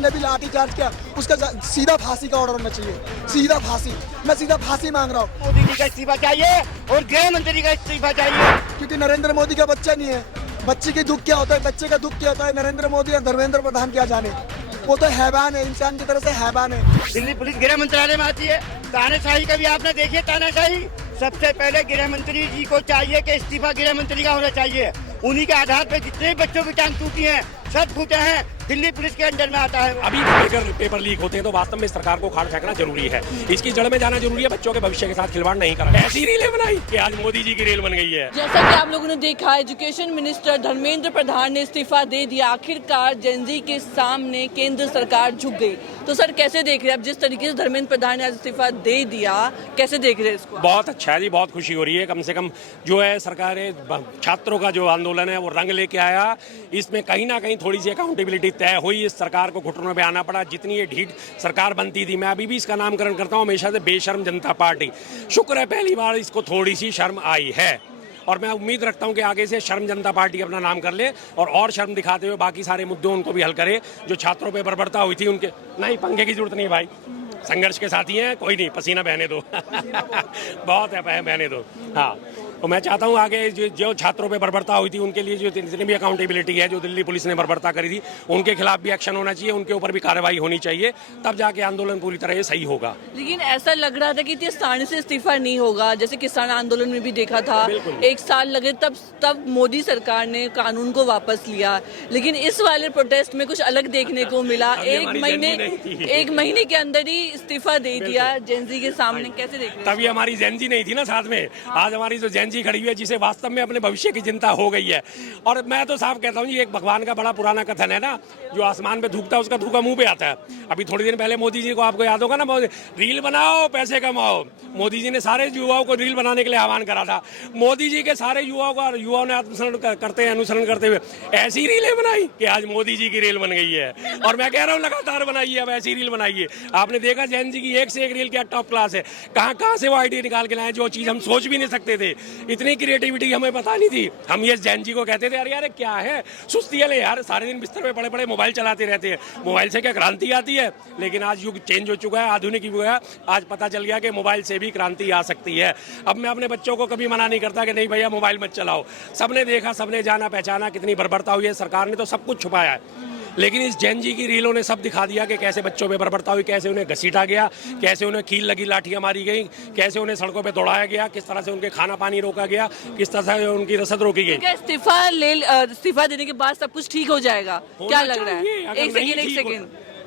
ने भी लाठीचार्ज किया, उसका सीधा फांसी का ऑर्डर होना चाहिए, सीधा फांसी। मैं सीधा फांसी मांग रहा हूँ। मोदी जी का इस्तीफा चाहिए और गृह मंत्री का इस्तीफा चाहिए, क्योंकि नरेंद्र मोदी का बच्चा नहीं है। बच्चे की दुख क्या होता है, बच्चे का दुख क्या होता है, नरेंद्र मोदी और धर्मेंद्र प्रधान क्या जाने। वो तो हैवान है, इंसान की तरह से हैवान है। दिल्ली पुलिस गृह मंत्रालय में आती है। तानाशाही का भी आपने देखिए, तानाशाही सबसे पहले गृह मंत्री जी को चाहिए कि इस्तीफा गृह मंत्री का होना चाहिए। उन्हीं के आधार पर जितने बच्चों की टांग टूटी है, सब फूटे हैं, दिल्ली पुलिस के अंडर में आता है। अभी पेपर लीक होते हैं तो वास्तव में सरकार को उखाड़ फेंकना जरूरी है, इसकी जड़ में जाना जरूरी है। बच्चों के भविष्य के साथ खिलवाड़ नहीं करना। ऐसी रेलें बनाई कि आज मोदी जी की रेल बन गई है। जैसा कि आप लोगों ने देखा, एजुकेशन मिनिस्टर धर्मेंद्र प्रधान ने इस्तीफा दे दिया। आखिरकार जेनजी के सामने केंद्र सरकार झुक गई। तो सर कैसे देख रहे हैं आप, जिस तरीके से धर्मेंद्र प्रधान ने आज इस्तीफा दे दिया, कैसे देख रहे हैं इसको? बहुत अच्छा है जी, बहुत खुशी हो रही है। कम से कम जो है सरकार छात्रों का जो आंदोलन है वो रंग लेके आया। इसमें कहीं ना कहीं थोड़ी सी अकाउंटेबिलिटी तय हुई। इस सरकार को घुटनों पे आना पड़ा। जितनी ये ढीठ सरकार बनती थी, मैं अभी भी इसका नामकरण करता हूँ हमेशा से बेशर्म जनता पार्टी। शुक्र है पहली बार इसको थोड़ी सी शर्म आई है और मैं उम्मीद रखता हूं कि आगे से शर्म जनता पार्टी अपना नाम कर ले और शर्म दिखाते हुए बाकी सारे मुद्दों उनको भी हल करे। जो छात्रों पे बर्बरता हुई थी उनके, नहीं पंखे की जरूरत नहीं भाई, संघर्ष के साथी हैं, कोई नहीं, पसीना बहने दो बहुत है, बहने दो। हाँ, तो मैं चाहता हूँ आगे जो छात्रों पे बर्बरता हुई थी उनके लिए जो जितनी भी अकाउंटेबिलिटी है, जो दिल्ली पुलिस ने बर्बरता करी थी उनके खिलाफ भी एक्शन होना चाहिए, उनके ऊपर भी कार्रवाई होनी चाहिए, तब जाके आंदोलन पूरी तरह सही होगा। लेकिन ऐसा लग रहा था कि इतनी आसानी से इस्तीफा नहीं होगा। जैसे किसान आंदोलन में भी देखा था, 1 साल लगे, तब मोदी सरकार ने कानून को वापस लिया। लेकिन इस वाले प्रोटेस्ट में कुछ अलग देखने को मिला। एक महीने के अंदर ही इस्तीफा दे दिया जेनजी के सामने। कैसे देख रहे हैं? तभी हमारी जेनजी नहीं थी ना साथ में। आज हमारी जो जेनजी खड़ी हुई है, जिसे वास्तव में अपने भविष्य की चिंता हो गई है। और मैं तो साफ कहता हूँ, ये एक भगवान का बड़ा पुराना कथन है ना, जो आसमान पे थूकता है उसका थूका मुंह पे आता है। अभी थोड़ी दिन पहले मोदी जी को आपको याद होगा ना, रील बनाओ पैसे कमाओ। मोदी जी ने सारे युवाओं को रील बनाने के लिए आह्वान करा था। मोदी जी के सारे युवाओं ने आत्मसरण करते हैं, अनुसरण करते हुए ऐसी रीलें बनाई कि आज मोदी जी की रेल बन गई है। और मैं कह रहा हूँ लगातार बनाइए, अब ऐसी रील बनाइए। आपने देखा जैन जी की एक से एक रील क्या टॉप क्लास है। कहाँ से वो आइडिया निकाल के लाए, जो चीज हम सोच भी नहीं सकते थे। इतनी क्रिएटिविटी हमें पता नहीं थी। हम ये जैन जी को कहते थे, अरे यार क्या है, सुस्ती है यार, सारे दिन बिस्तर पे पड़े पड़े मोबाइल चलाते रहते हैं, मोबाइल से क्या क्रांति आती है। लेकिन आज युग चेंज हो चुका है, आधुनिक युग है। आज पता चल गया कि मोबाइल से भी क्रांति आ सकती है। अब मैं अपने बच्चों को कभी मना नहीं करता कि नहीं भैया मोबाइल मत चलाओ। सबने देखा, सबने जाना पहचाना कितनी बर्बरता हुई है। सरकार ने तो सब कुछ छुपाया है, लेकिन इस जैन जी की रीलों ने सब दिखा दिया कि कैसे बच्चों पे बर्बरता हुई, कैसे उन्हें घसीटा गया, कैसे उन्हें कील लगी लाठियां मारी गई, कैसे उन्हें सड़कों पे दौड़ाया गया, किस तरह से उनके खाना पानी रोका गया, किस तरह से उनकी रसद रोकी गई। इस्तीफा देने के बाद सब कुछ ठीक हो जाएगा, क्या लग रहा है? एक सेकेंड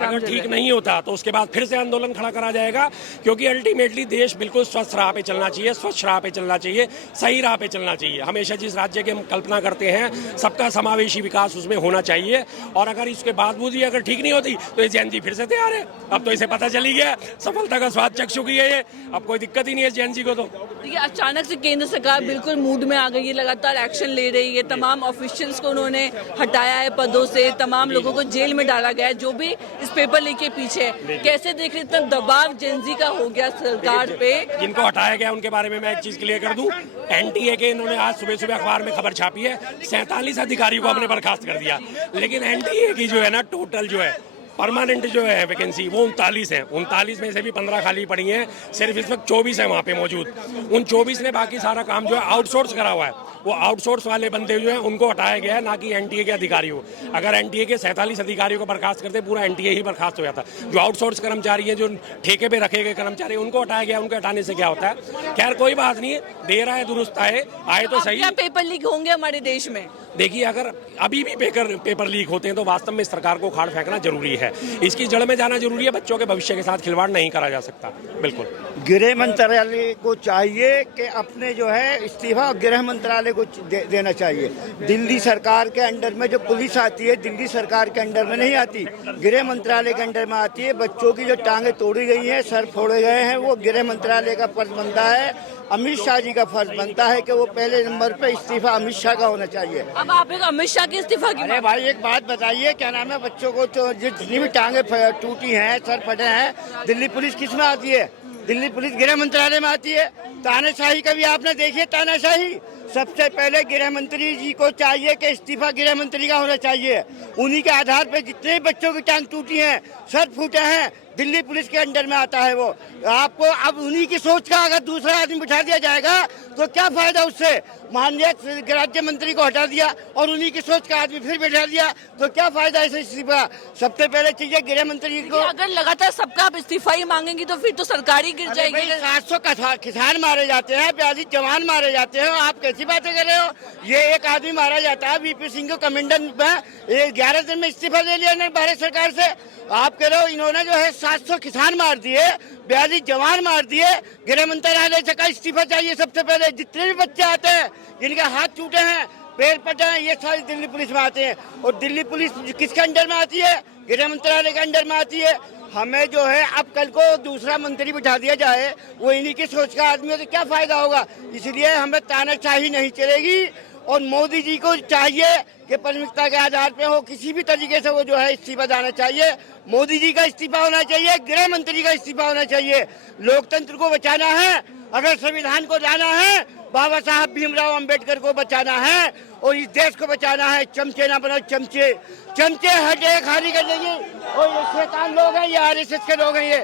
अगर ठीक नहीं होता तो उसके बाद फिर से आंदोलन खड़ा करा जाएगा, क्योंकि अल्टीमेटली देश बिल्कुल स्वस्थ राह पे चलना चाहिए, स्वच्छ राह पे चलना चाहिए, सही राह पे चलना चाहिए। हमेशा जिस राज्य की हम कल्पना करते हैं, सबका समावेशी विकास उसमें होना चाहिए। और अगर इसके बावजूद भी अगर ठीक नहीं होती तो ये जैन जी फिर से तैयार है। अब तो इसे पता चली गया, सफलता का स्वाद चख चुकी है ये, अब कोई दिक्कत ही नहीं है जैन जी को। तो देखिए, अचानक से केंद्र सरकार बिल्कुल मूड में आ गई है, लगातार एक्शन ले रही है। तमाम ऑफिशियल्स को उन्होंने हटाया है पदों से, तमाम लोगों को जेल में डाला गया है जो भी इस पेपर लीक के पीछे। कैसे देख रहे, इतना दबाव जेनजी का हो गया सरकार पे? जिनको हटाया गया उनके बारे में मैं एक चीज क्लियर कर दूं। एनटीए के इन्होंने आज सुबह सुबह अखबार में खबर छापी है, 47 अधिकारियों को हमने बर्खास्त कर दिया। लेकिन एनटीए की जो है ना, टोटल जो है परमानेंट जो है वैकेंसी, वो 39 है। 39 में से भी 15 खाली पड़ी हैं। सिर्फ इस वक्त 24 है वहाँ पे मौजूद। उन 24 ने बाकी सारा काम जो है आउटसोर्स करा हुआ है। वो आउटसोर्स वाले बंदे जो हैं उनको हटाया गया है, ना कि एनटीए के अधिकारियों। अगर एनटीए के 47 अधिकारियों को बर्खास्त करते, पूरा एनटीए ही बर्खास्त हो जाता। जो आउटसोर्स कर्मचारी हैं, जो ठेके पे रखे गए कर्मचारी, उनको हटाया गया। उनको हटाने से क्या होता है? खैर कोई बात नहीं है, देर आए दुरुस्त आए तो सही। क्या पेपर लीक होंगे हमारे देश में? देखिए, अगर अभी भी पेपर लीक होते हैं तो वास्तव में सरकार को उखाड़ फेंकना जरूरी है, इसकी जड़ में जाना जरूरी है। बच्चों के भविष्य के साथ खिलवाड़ नहीं करा जा सकता। बिल्कुल गृह मंत्रालय को चाहिए कि अपने जो है इस्तीफा गृह मंत्रालय को देना चाहिए। दिल्ली सरकार के अंडर में जो पुलिस आती है, दिल्ली सरकार के अंडर में नहीं आती, गृह मंत्रालय के अंडर में आती है। बच्चों की जो टांगे तोड़ी गई हैं, सर फोड़े गए हैं, वो गृह मंत्रालय का फर्ज बनता है। अमित शाह जी का फर्ज बनता है कि वो पहले नंबर पे इस्तीफा अमित शाह का होना चाहिए। अब आप एक अमित शाह के इस्तीफा की? अरे भाई एक बात बताइए, क्या नाम है, बच्चों को तो जितनी भी टांगे टूटी हैं, सर फटे हैं, दिल्ली पुलिस किस में आती है? दिल्ली पुलिस गृह मंत्रालय में आती है। तानाशाही कभी आपने देखी है? तानाशाही सबसे पहले गृह मंत्री जी को चाहिए कि इस्तीफा गृह मंत्री का होना चाहिए। उन्हीं के आधार पर जितने बच्चों की टांग टूटी है, सर फूटे हैं, दिल्ली पुलिस के अंडर में आता है वो। आपको अब उन्हीं की सोच का अगर दूसरा आदमी बिठा दिया जाएगा तो क्या फायदा उससे? माननीय राज्य मंत्री को हटा दिया और उन्हीं की सोच का आदमी फिर बिठा दिया तो क्या फायदा इसे इस्तीफा? सबसे पहले चाहिए गृह मंत्री को। अगर लगातार सबका आप इस्तीफा ही मांगेंगी तो फिर तो सरकार ही गिर जाएगी। 700 किसान मारे जाते हैं, 42 जवान मारे जाते हैं, आप कैसी बातें कर रहे हो? ये एक आदमी मारा जाता है, वीपी सिंह को कमेंडेंट में 11 दिन में इस्तीफा ले लिया भारत सरकार से। आप कह रहे हो इन्होंने जो है 700 किसान मार दिए, 42 जवान मार दिए। गृह मंत्रालय से का इस्तीफा चाहिए सबसे पहले। जितने भी बच्चे आते हैं जिनके हाथ टूटे हैं, पैर फटे हैं, ये सारी दिल्ली पुलिस में आते हैं। और दिल्ली पुलिस किसके अंडर में आती है? गृह मंत्रालय के अंडर में आती है। हमें जो है अब कल को दूसरा मंत्री बिठा दिया जाए, वो इन्हीं की सोच का आदमी है तो क्या फायदा होगा? इसलिए हमें तानाशाही नहीं चलेगी और मोदी जी को चाहिए कि प्राथमिकता के आधार पे हो, किसी भी तरीके से वो जो है इस्तीफा देना चाहिए। मोदी जी का इस्तीफा होना चाहिए, गृह मंत्री का इस्तीफा होना चाहिए। लोकतंत्र को बचाना है, अगर संविधान को लाना है, बाबा साहब भीमराव अंबेडकर को बचाना है और इस देश को बचाना है। चमचे ना बनो चमचे, चमचे हटे खाली कर देंगे। और ये शैतान लोग हैं, ये आरएसएस के लोग हैं। ये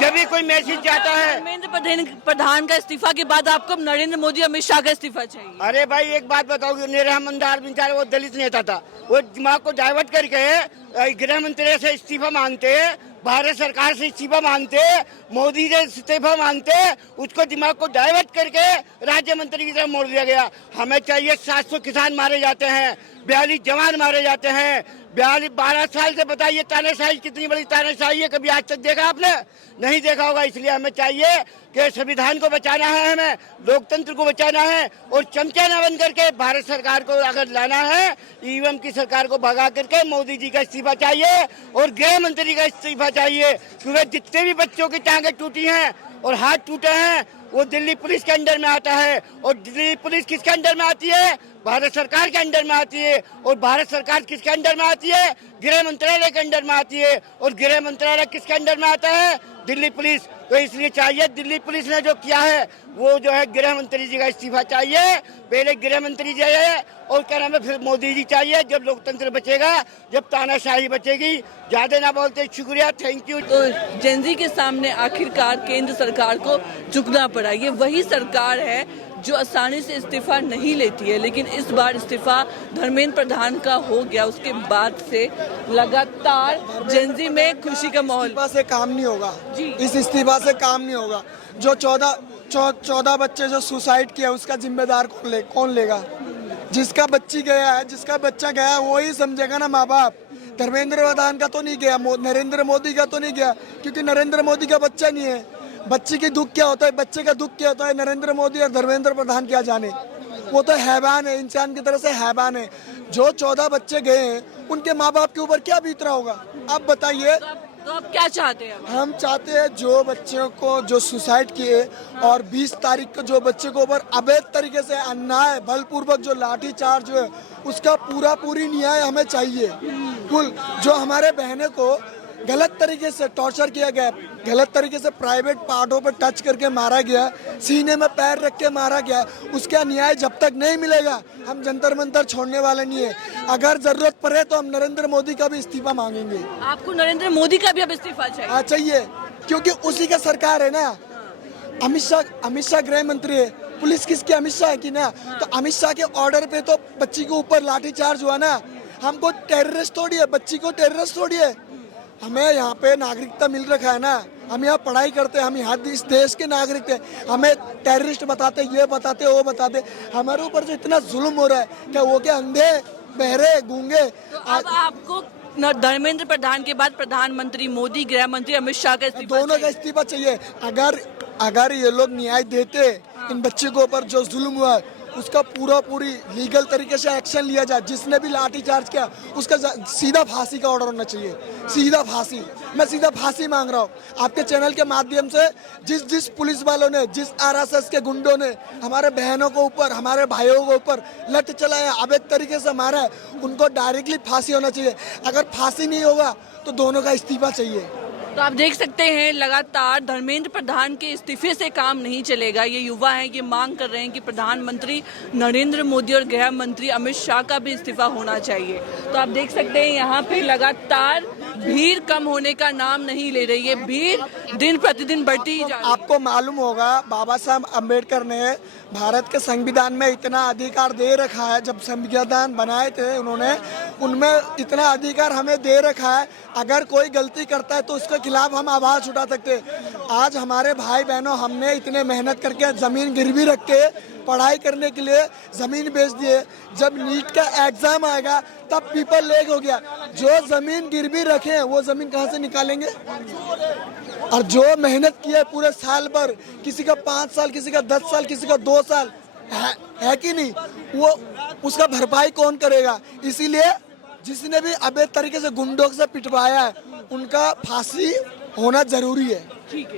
जब भी कोई मैसेज जाता है, धर्मेंद्र प्रधान का इस्तीफा के बाद आपको नरेंद्र मोदी अमित शाह का इस्तीफा चाहिए। अरे भाई एक बात बताओ, निरहमंदार बेचारे वो दलित नेता था, वो दिमाग को डाइवर्ट करके गृह मंत्री से इस्तीफा मांगते, भारत सरकार से इस्तीफा मांगते, मोदी से इस्तीफा मांगते, उसको दिमाग को डाइवर्ट करके राज्य मंत्री की तरफ मोड़ दिया गया। हमें चाहिए 700 किसान मारे जाते हैं, 42 जवान मारे जाते हैं, 12 साल से बताइए तानाशाही कितनी बड़ी तानाशाही है? कभी आज तक देखा आपने? नहीं देखा होगा। इसलिए हमें चाहिए कि संविधान को बचाना है, हमें लोकतंत्र को बचाना है और चमचा न बन करके भारत सरकार को अगर लाना है, ईवीएम की सरकार को भगा करके मोदी जी का इस्तीफा चाहिए और गृह मंत्री का इस्तीफा चाहिए। क्योंकि जितने भी बच्चों की टांगें टूटी हैं और हाथ टूटे हैं वो दिल्ली पुलिस के अंडर में आता है। और दिल्ली पुलिस किसके अंडर में आती है? भारत सरकार के अंडर में आती है। और भारत सरकार किसके अंडर में आती है? गृह मंत्रालय के अंडर में आती है। और गृह मंत्रालय किसके अंडर में आता है? दिल्ली पुलिस। तो इसलिए चाहिए, दिल्ली पुलिस ने जो किया है वो जो है गृह मंत्री जी का इस्तीफा चाहिए। पहले गृह मंत्री जी है और क्या नाम है, फिर मोदी जी चाहिए। जब लोकतंत्र बचेगा, जब तानाशाही बचेगी। ज्यादा ना बोलते, शुक्रिया, थैंक यू। तो जेनजी के सामने आखिरकार केंद्र सरकार को झुकना पड़ा। ये वही सरकार है जो आसानी से इस्तीफा नहीं लेती है, लेकिन इस बार इस्तीफा धर्मेंद्र प्रधान का हो गया। उसके बाद से लगातार जेनजी में खुशी का माहौल। इस्तीफा से काम नहीं होगा जी। इस इस्तीफा से काम नहीं होगा। जो 14 बच्चे जो सुसाइड किया उसका जिम्मेदार कौन लेगा? जिसका बच्ची गया है, जिसका बच्चा गया है, वही समझेगा ना माँ बाप। धर्मेंद्र प्रधान का तो नहीं गया, नरेंद्र मोदी का तो नहीं गया, क्योंकि नरेंद्र मोदी का बच्चा नहीं है। बच्चे की दुख क्या होता है, बच्चे का दुख क्या होता है, नरेंद्र मोदी और धर्मेंद्र प्रधान क्या जाने। वो तो हैवान है, इंसान की तरह से हैवान है। जो 14 बच्चे गए हैं उनके माँ बाप के ऊपर क्या बीत रहा होगा, आप बताइए। तो आप क्या चाहते हैं? हम चाहते हैं जो बच्चों को जो सुसाइड किए और 20 तारीख को जो बच्चे को ऊपर अवैध तरीके से अन्याय बलपूर्वक जो लाठी चार्ज है उसका पूरी न्याय हमें चाहिए। कुल जो हमारे बहनों को गलत तरीके से टॉर्चर किया गया, गलत तरीके से प्राइवेट पार्टों पर टच करके मारा गया, सीने में पैर रख के मारा गया, उसका न्याय जब तक नहीं मिलेगा हम जंतर मंतर छोड़ने वाले नहीं है। अगर जरूरत पड़े तो हम नरेंद्र मोदी का भी इस्तीफा मांगेंगे। आपको नरेंद्र मोदी का भी अब इस्तीफा चाहिए? हाँ चाहिए, क्योंकि उसी का सरकार है ना। अमित शाह गृह मंत्री है, पुलिस किसकी? अमित शाह की ना। तो अमित शाह के ऑर्डर पे तो बच्ची के ऊपर लाठीचार्ज हुआ ना। हमको टेररिस्ट थोड़ी है, बच्ची को टेररिस्ट थोड़ी है। हमें यहाँ पे नागरिकता मिल रखा है ना, हम यहाँ पढ़ाई करते हैं, हम यहाँ इस देश के नागरिक हैं। हमें टेररिस्ट बताते, ये बताते, वो बताते। हमारे ऊपर जो इतना जुल्म हो रहा है, क्या वो क्या अंधे, बहरे, गूंगे? तो अब आपको धर्मेंद्र प्रधान के बाद प्रधानमंत्री मोदी, गृह मंत्री अमित शाह का इस्तीफा दोनों का इस्तीफा चाहिए। अगर ये लोग न्याय देते इन बच्चे के ऊपर जो जुल्म हुआ है उसका पूरी लीगल तरीके से एक्शन लिया जाए। जिसने भी लाठी चार्ज किया उसका सीधा फांसी का ऑर्डर होना चाहिए, सीधा फांसी। मैं सीधा फांसी मांग रहा हूँ आपके चैनल के माध्यम से। जिस पुलिस वालों ने, जिस आरएसएस के गुंडों ने हमारे बहनों को ऊपर, हमारे भाइयों के ऊपर लठ चलाया, अवैध तरीके से मारा है, उनको डायरेक्टली फांसी होना चाहिए। अगर फांसी नहीं होगा तो दोनों का इस्तीफा चाहिए। तो आप देख सकते हैं लगातार धर्मेंद्र प्रधान के इस्तीफे से काम नहीं चलेगा। ये युवा हैं, ये मांग कर रहे हैं कि प्रधानमंत्री नरेंद्र मोदी और गृह मंत्री अमित शाह का भी इस्तीफा होना चाहिए। तो आप देख सकते हैं यहाँ पे लगातार भीड़ कम होने का नाम नहीं ले रही है, भीड़ दिन प्रतिदिन बढ़ती ही जा रही है। आपको मालूम होगा बाबा साहब अम्बेडकर ने भारत के संविधान में इतना अधिकार दे रखा है, जब संविधान बनाए थे उन्होंने, उनमें इतना अधिकार हमें दे रखा है, अगर कोई गलती करता है तो उसके खिलाफ हम आवाज उठा सकते हैं। आज हमारे भाई बहनों हमने इतने मेहनत करके जमीन गिरवी रख के पढ़ाई करने के लिए जमीन बेच दिए, जब नीट का एग्जाम आएगा तब पीपल लेग हो गया, जो जमीन गिरवी रखे हैं वो जमीन कहाँ से निकालेंगे? और जो मेहनत की है पूरे साल भर, किसी का 5 साल, किसी का 10 साल, किसी का 2 साल है कि नहीं, वो उसका भरपाई कौन करेगा? इसीलिए जिसने भी अवैध तरीके से गुंडों से पिटवाया है उनका फांसी होना जरूरी है। ठीक है।